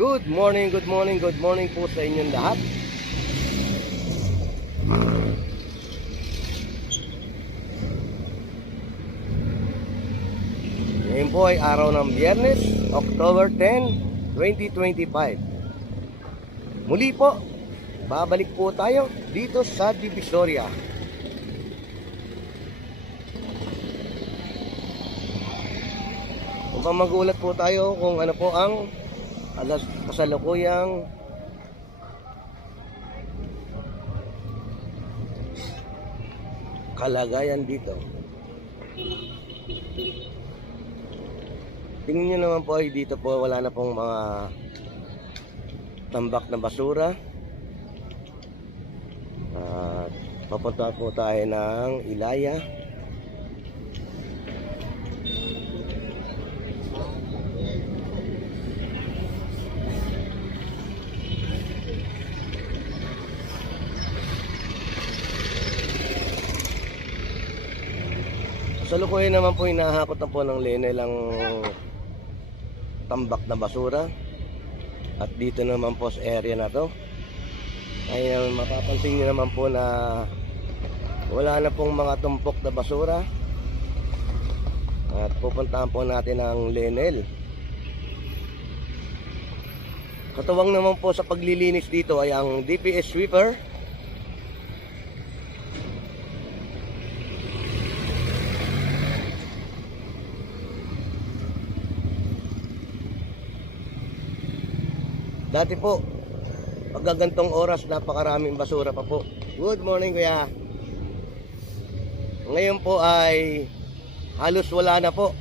Good morning po sa inyong lahat. Ngayon po ay araw ng Biyernes, October 10, 2025. Muli po, babalik po tayo dito sa Divisoria. Upang magulat po tayo kung ano po ang kasalukuyang kalagayan dito. Tingnan nyo naman po ay dito po wala na pong mga tambak na basura. At papunta po tayo ng Ilaya. Sa lukuhin naman po hinahakot na po ng Lenel ang tambak na basura. At dito naman po sa area na to ay mapapansin nyo naman po na wala na pong mga tumpok na basura. At pupuntahan po natin ang Lenel. Katuwang naman po sa paglilinis dito ay ang DPS sweeper. Dati po, pagkagantong oras, napakaraming basura pa po. Good morning, kuya. Ngayon po ay halos wala na po.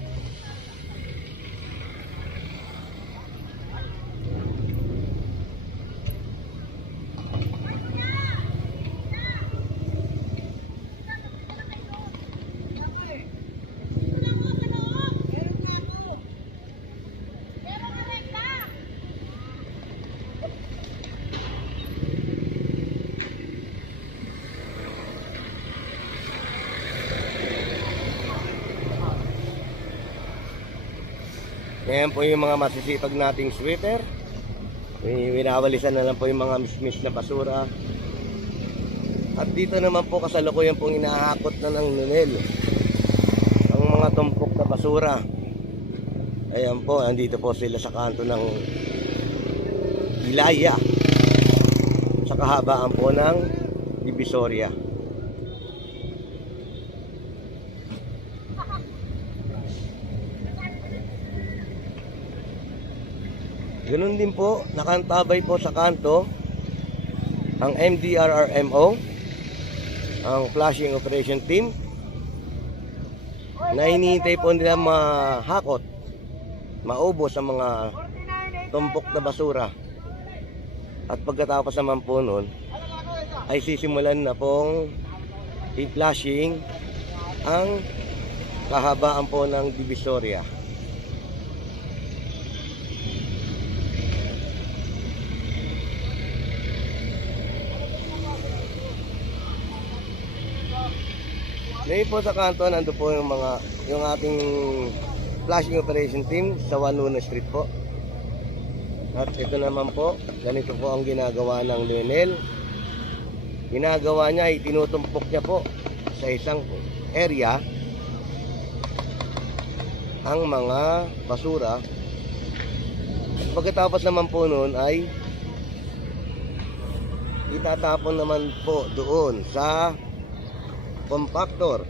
Ngayon po yung mga masisipag nating sweeper. Winawalisan na lang po yung mga mismis na basura. At dito naman po kasalukuyan pong inahakot na ng Lenel ang mga tumpok na basura. Ayan po, andito po sila sa kanto ng Ilaya sa kahabaan po ng Divisoria. Ganun din po, nakantabay po sa kanto ang MDRRMO, ang Flushing Operation Team, na hinihintay po nila mahakot, maubos ang mga tumpok na basura. At pagkatapos naman po nun, ay sisimulan na pong i-flushing ang kahabaan po ng Divisoria. Ngayon po sa kanto, nando po yung ating flushing operation team sa 1 Luna Street po. At ito naman po, ganito po ang ginagawa ng Lenel. Ginagawa niya, itinutumpok niya po sa isang area ang mga basura. At pagkatapos naman po noon ay itatapon naman po doon sa compactor.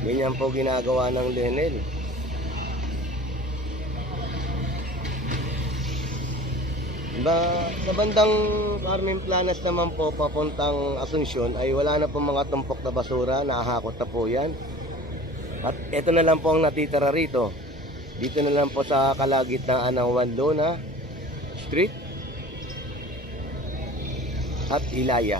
Ganyan po ginagawa ng Lenel. Sa bandang Carmen Planas naman po papuntang Asuncion ay wala na po mga tumpok na basura, nahahakot na po yan. At ito na lang po ang natitira rito. Dito na lang po sa kalagitnaan ng 1 Luna Street at Ilaya.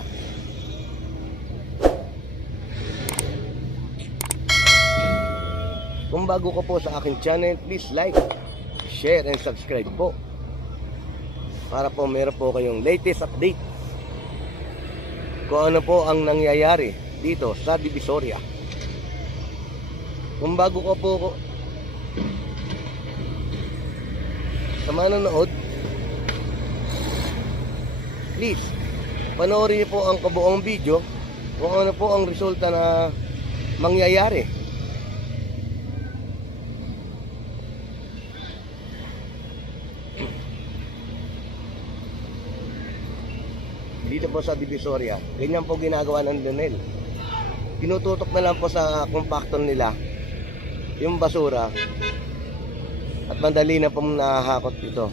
Kung bago ko po sa aking channel, please like, share and subscribe po para po meron po kayong latest update kung ano po ang nangyayari dito sa Divisoria. Kung bago ka po sa manonood, please, panoorin niyo po ang kabuong video kung ano po ang resulta na mangyayari. Dito po sa Divisoria, ganyan po ginagawa ng Donel. Tinututok na lang po sa compactor nila yung basura at madali na pong nahahakot ito.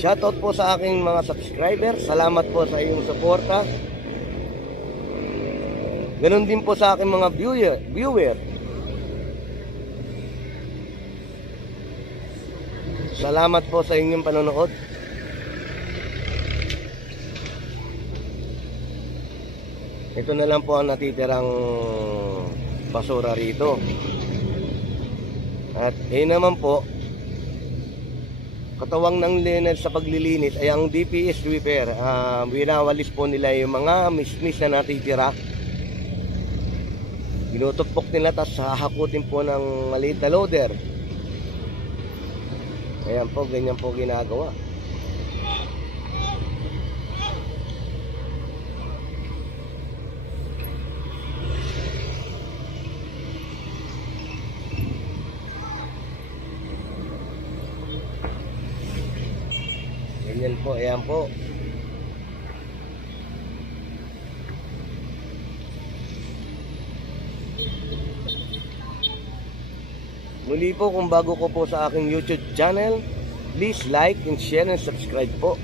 Shoutout po sa aking mga subscriber. Salamat po sa iyong suporta. Ganon din po sa aking mga viewer. Salamat po sa inyong panonood. Ito na lang po ang natitirang basura rito. At naman po, katawang ng liner sa paglilinis ay ang DPS sweeper. Winawalis po nila yung mga mismis na natitira. Tinutupok nila, tapos hahakutin po ng maliit na loader. Ayan po, ganyan po ginagawa. Ganyan po, ayan po. Muli po, kung bago ko po sa aking YouTube channel, please like and share and subscribe po.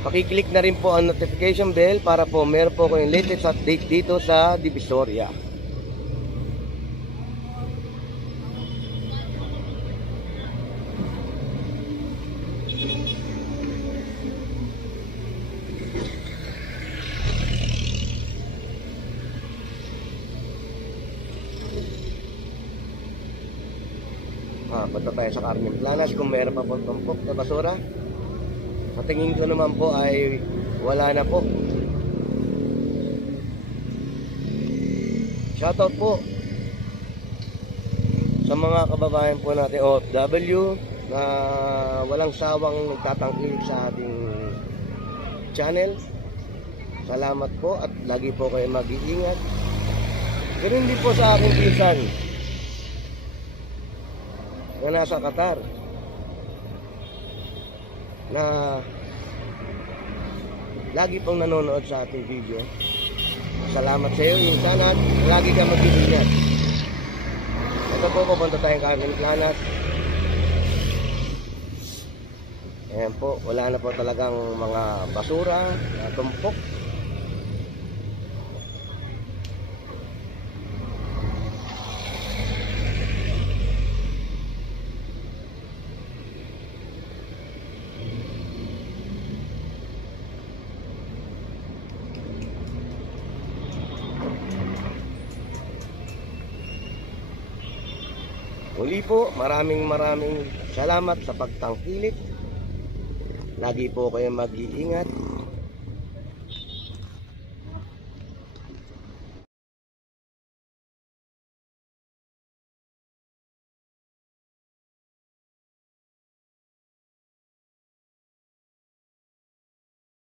Pakiclick na rin po ang notification bell para po meron po kayong latest update dito sa Divisoria. Punta tayo sa Carmen Planas kung mayroon pa po tumpok na basura. Sa tingin ko naman po ay wala na po. Shoutout po sa mga kababayan po natin OFW na walang sawang nagtatangkilik sa ating channel. Salamat po at lagi po kayo mag-iingat. Ganun din po sa aking pinsan na nasa Qatar na lagi pong nanonood sa ating video. Salamat sa iyo, minsan, at lagi ka mag-iingat. Ito po, pupunta tayong Carmen Planas. Ayan po, wala na po talagang mga basura na tumpok. Muli po, maraming salamat sa pagtangkilik. Lagi po kayo mag-iingat.